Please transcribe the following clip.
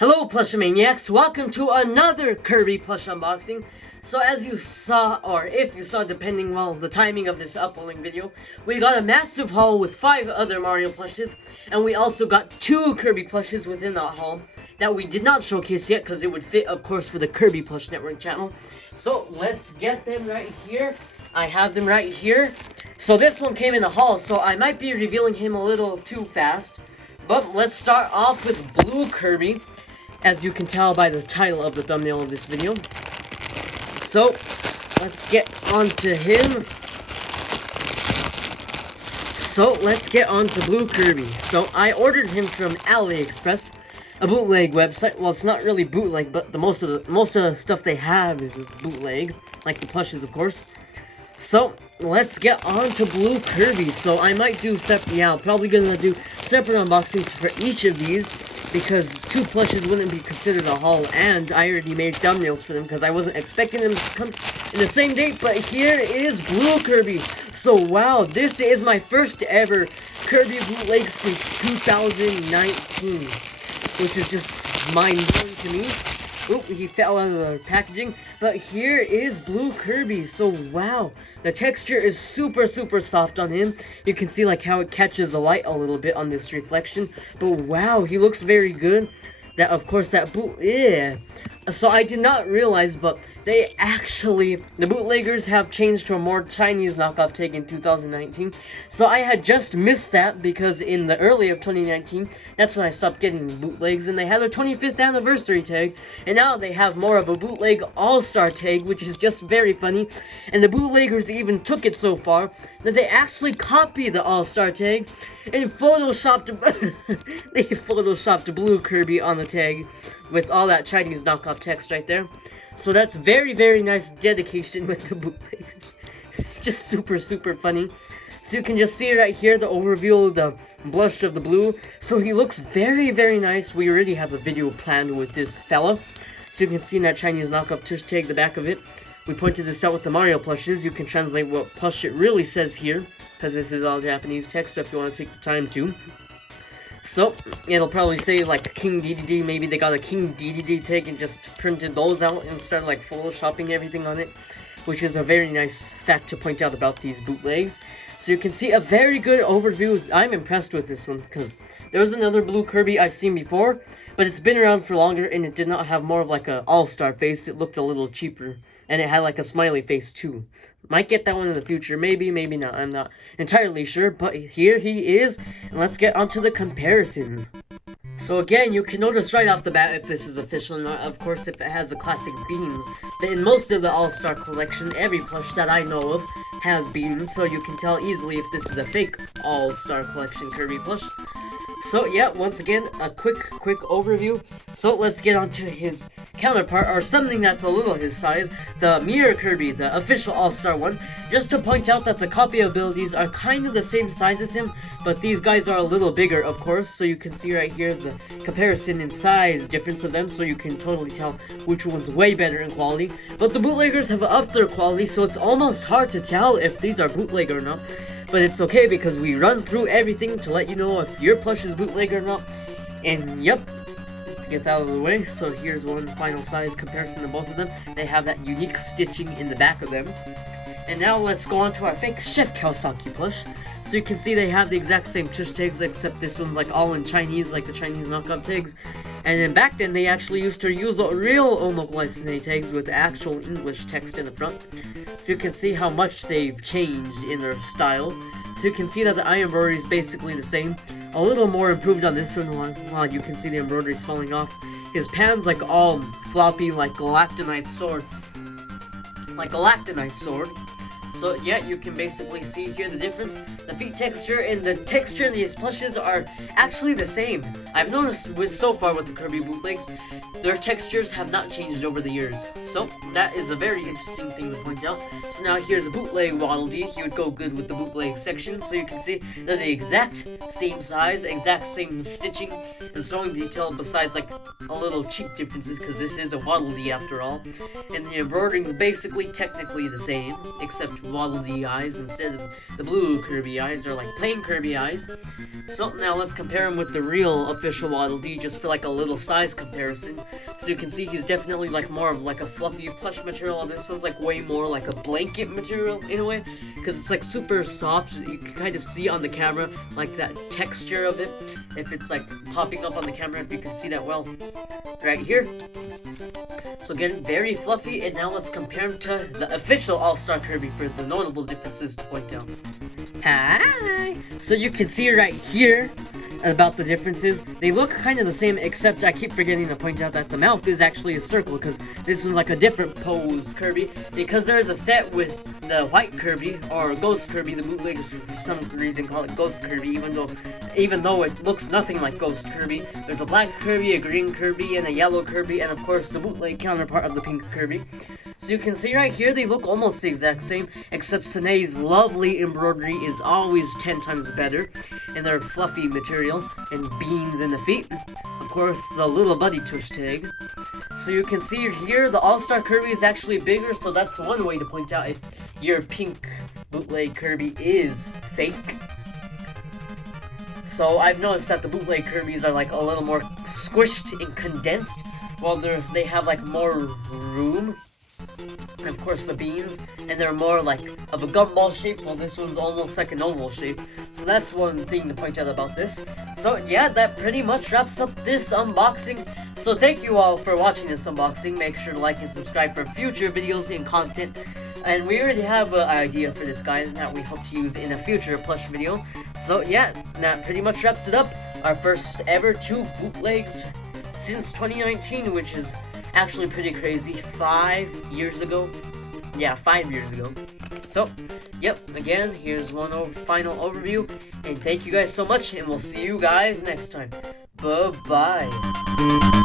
Hello Plush Maniacs, welcome to another Kirby Plush unboxing. So as you saw, or if you saw depending on the timing of this uploading video, we got a massive haul with 5 other Mario plushes, and we also got 2 Kirby plushes within that haul that we did not showcase yet because it would fit of course for the Kirby Plush Network channel. So let's get them right here. I have them right here. So this one came in a haul, so I might be revealing him a little too fast. But let's start off with Blue Kirby, as you can tell by the title of the thumbnail of this video. So, let's get onto him. So, let's get onto Blue Kirby. So, I ordered him from AliExpress, a bootleg website. Well, it's not really bootleg, but most of the stuff they have is bootleg, like the plushes, of course. So, let's get on to Blue Kirby. So, I might do I'm probably gonna do separate unboxings for each of these, because 2 plushes wouldn't be considered a haul, and I already made thumbnails for them because I wasn't expecting them to come in the same date. But here is Blue Kirby. So wow, this is my first ever Kirby bootleg since 2019, which is just mind-blowing to me. Oop, he fell out of the packaging. But here is Blue Kirby. So wow, the texture is super soft on him. You can see like how it catches the light a little bit on this reflection. But wow, he looks very good. That of course that so I did not realize, but the bootleggers have changed to a more Chinese knockoff tag in 2019. So I had just missed that because in the early of 2019, that's when I stopped getting bootlegs, and they had a 25th anniversary tag, and now they have more of a bootleg all-star tag, which is just very funny. And the bootleggers even took it so far that they actually copied the all-star tag and photoshopped they photoshopped Blue Kirby on the tag with all that Chinese knockoff text right there. So that's very nice dedication with the bootleggers. Just super funny. So you can just see right here the overview of the blush of the blue. So he looks very nice. We already have a video planned with this fella. So you can see in that Chinese knockoff tush tag the back of it. We pointed this out with the Mario plushes. You can translate what plush it really says here, because this is all Japanese text, so if you want to take the time to. So, it'll probably say like King DDD, maybe they got a King DDD tag and just printed those out and started like photoshopping everything on it, which is a very nice fact to point out about these bootlegs. So you can see a very good overview. I'm impressed with this one, because there was another Blue Kirby I've seen before, but it's been around for longer and it did not have more of like a all-star face. It looked a little cheaper, and it had like a smiley face too. Might get that one in the future, maybe not, I'm not entirely sure, but here he is, and let's get onto the comparisons. So again, you can notice right off the bat if this is official or not, of course, if it has the classic beans. But in most of the All-Star collection, every plush that I know of has beans, so you can tell easily if this is a fake All-Star collection Kirby plush. So yeah, once again, a quick overview. So let's get onto his counterpart, or something that's a little his size, the Mirror Kirby, the official all-star one. Just to point out that the copy abilities are kind of the same size as him, but these guys are a little bigger, of course, so you can see right here the comparison in size difference of them, so you can totally tell which one's way better in quality. But the bootleggers have upped their quality, so it's almost hard to tell if these are bootleg or not. But it's okay, because we run through everything to let you know if your plush is bootleg or not. And yep, to get that out of the way, so here's one final size comparison of both of them. They have that unique stitching in the back of them. And now let's go on to our fake Chef Kawasaki plush. So you can see they have the exact same tush tags, except this one's like all in Chinese, like the Chinese knockoff tags. And then back then, they actually used to use the real Omoplacene tags with the actual English text in the front. So you can see how much they've changed in their style. So you can see that the eye embroidery is basically the same. A little more improved on this one, while you can see the embroidery is falling off. His pan's like all floppy, like Galactonite's sword. So yeah, you can basically see here the difference. The feet texture and the texture in these plushes are actually the same. I've noticed so far with the Kirby bootlegs, their textures have not changed over the years. So that is a very interesting thing to point out. So now here's a bootleg Waddle Dee. He would go good with the bootleg section. So you can see they're the exact same size, exact same stitching and sewing detail, besides like a little cheek differences, because this is a Waddle Dee after all. And the embroidering is basically technically the same, except Waddle Dee eyes instead of the blue Kirby eyes. They're like plain Kirby eyes. So now let's compare them with the real official Waddle Dee just for like a little size comparison. So you can see he's definitely like more of like a fluffy plush material, while this one's like way more like a blanket material in a way, because it's like super soft. You can kind of see on the camera like that texture of it, if it's like popping up on the camera, if you can see that well right here. So again, very fluffy, and now let's compare him to the official All-Star Kirby for the notable differences to point out. Hi! So you can see right here about the differences. They look kind of the same, except I keep forgetting to point out that the mouth is actually a circle, because this one's like a different posed Kirby. Because there's a set with the white Kirby, or Ghost Kirby, the bootleggers for some reason call it Ghost Kirby, even though it looks nothing like Ghost Kirby. There's a black Kirby, a green Kirby, and a yellow Kirby, and of course the bootleg counterpart of the pink Kirby. So you can see right here, they look almost the exact same, except Sanae's lovely embroidery is always 10 times better, and their fluffy material, and beans in the feet. Of course, the little buddy tush tag. So you can see here, the All-Star Kirby is actually bigger, so that's one way to point out if your pink bootleg Kirby is fake. So I've noticed that the bootleg Kirbys are like a little more squished and condensed, while they have like more room. And of course the beans, and they're more like of a gumball shape, while this one's almost like an oval shape. So that's one thing to point out about this. So yeah, that pretty much wraps up this unboxing. So thank you all for watching this unboxing. Make sure to like and subscribe for future videos and content. And we already have an idea for this guy that we hope to use in a future plush video. So yeah, that pretty much wraps it up. Our first ever 2 bootlegs since 2019, which is actually pretty crazy. 5 years ago. Yeah, 5 years ago. So, yep, again, here's one final overview. And thank you guys so much, and we'll see you guys next time. Bye-bye.